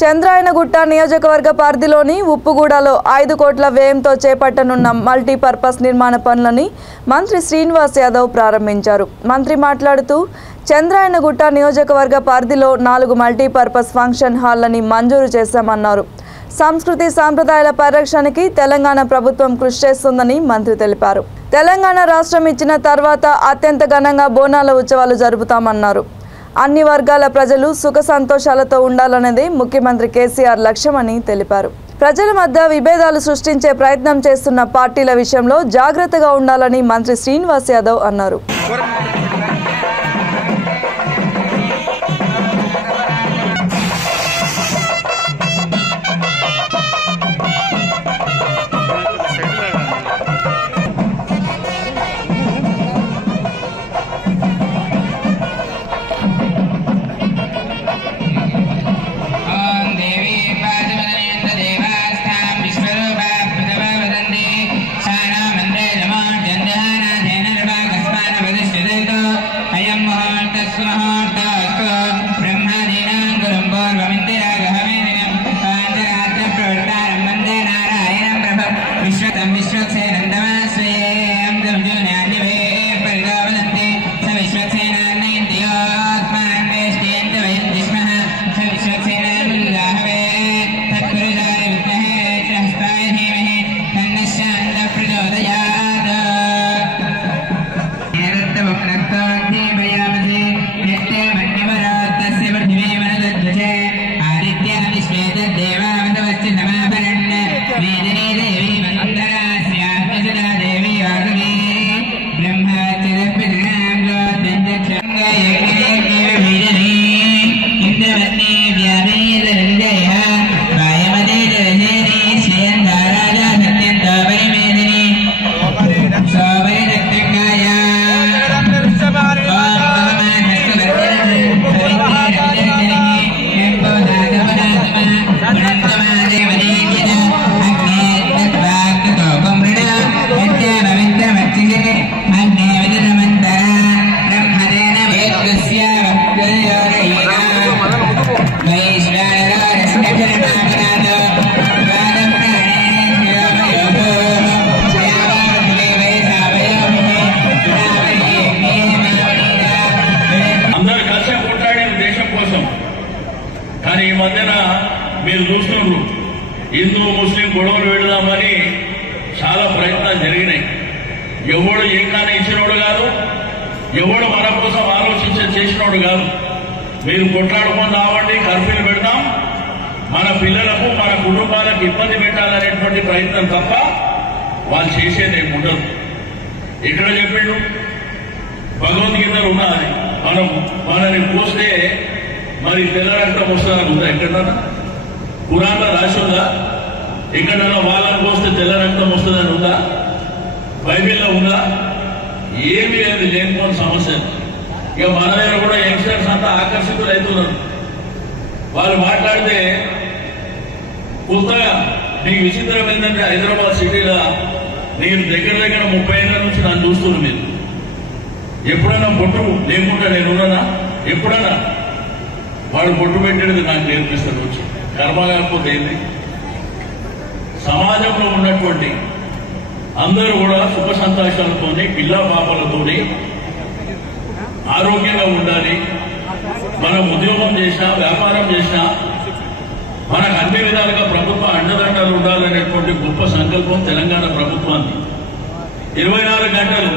చంద్రాయనగుట్ట నియోజకవర్గ పరిధిలోని ఉప్పుగూడలో 5 కోట్ల వ్యయంతో చేపట్టనున్న మల్టీపర్పస్ నిర్మాణ పనులని మంత్రి శ్రీనివాస్ యాదవ్ ప్రారంభించారు. మంత్రి మాట్లాడుతూ చంద్రాయనగుట్ట నియోజకవర్గ పరిధిలో 4 మల్టీపర్పస్ ఫంక్షన్ హాల్లని మంజూరు చేశామన్నారు. సంస్కృతి సాంప్రదాయాల పరిరక్షణకి తెలంగాణ ప్రభుత్వం కృషి చేస్తుందని మంత్రి తెలిపారు. తెలంగాణ రాష్ట్రం ఇచ్చిన తర్వాత అత్యంత ఘనంగా బోనాల ఉత్సవాలు జరుపుతామన్నారు. అన్ని వర్గాల ప్రజలు సుఖ సంతోషాలతో ఉండాలనేది ముఖ్యమంత్రి కేసీఆర్ లక్ష్యమని తెలిపారు. ప్రజల మధ్య విభేదాలు సృష్టించే ప్రయత్నం చేస్తున్న పార్టీల విషయంలో జాగ్రత్తగా ఉండాలని మంత్రి శ్రీనివాస్ యాదవ్ అన్నారు. కానీ ఈ మధ్యన మీరు చూస్తున్నారు హిందూ ముస్లిం గొడవలు పెడదామని చాలా ప్రయత్నాలు జరిగినాయి. ఎవడు ఏకాన్ని ఇచ్చినోడు కాదు, ఎవడు మన కోసం చేసినోడు కాదు. మీరు కొట్లాడుకొని రావండి, కర్ఫ్యూలు పెడదాం, మన పిల్లలకు మన కుటుంబాలకు ఇబ్బంది పెట్టాలనేటువంటి ప్రయత్నం తప్ప వాళ్ళు చేసేది ఉండదు. ఇక్కడ చెప్పిండు భగవద్గీతలు ఉన్నది, మనని పోస్తే మరి తెల్ల రక్తం వస్తుందని ఉందా? ఎక్కడన్నా ఖురాన్లో రాసి ఉందా? ఎక్కడన్నా వాళ్ళని పోస్తే తెల్ల రక్తం వస్తుందని ఉందా? బైబిల్లో ఉందా? ఏమీ లేదు, లేనిపోని సమస్య. ఇక మన దగ్గర కూడా యంగ్స్టర్స్ అంతా ఆకర్షితులు అవుతున్నారు. వాళ్ళు మాట్లాడితే కొత్తగా మీకు విచిత్రం ఏంటంటే హైదరాబాద్ సిటీలో నేను దగ్గర 30 ఏళ్ళ నుంచి నన్ను చూస్తున్నాను. మీరు ఎప్పుడన్నా బొట్టు లేకుండా నేనున్నానా? ఎప్పుడన్నా వాడు బొట్టు పెట్టేది నాకు నేర్పిస్తాడు వచ్చి. కర్మ కాకపోతే ఏంటి? సమాజంలో ఉన్నటువంటి అందరూ కూడా సుఖ సంతోషాలతోని పిల్ల పాపలతోని ఆరోగ్యంగా ఉండాలి. మనం ఉద్యోగం చేసినా వ్యాపారం చేసినా మనకు అన్ని విధాలుగా ప్రభుత్వ అండదండలు ఉండాలనేటువంటి గొప్ప సంకల్పం తెలంగాణ ప్రభుత్వాన్ని. 24 గంటలు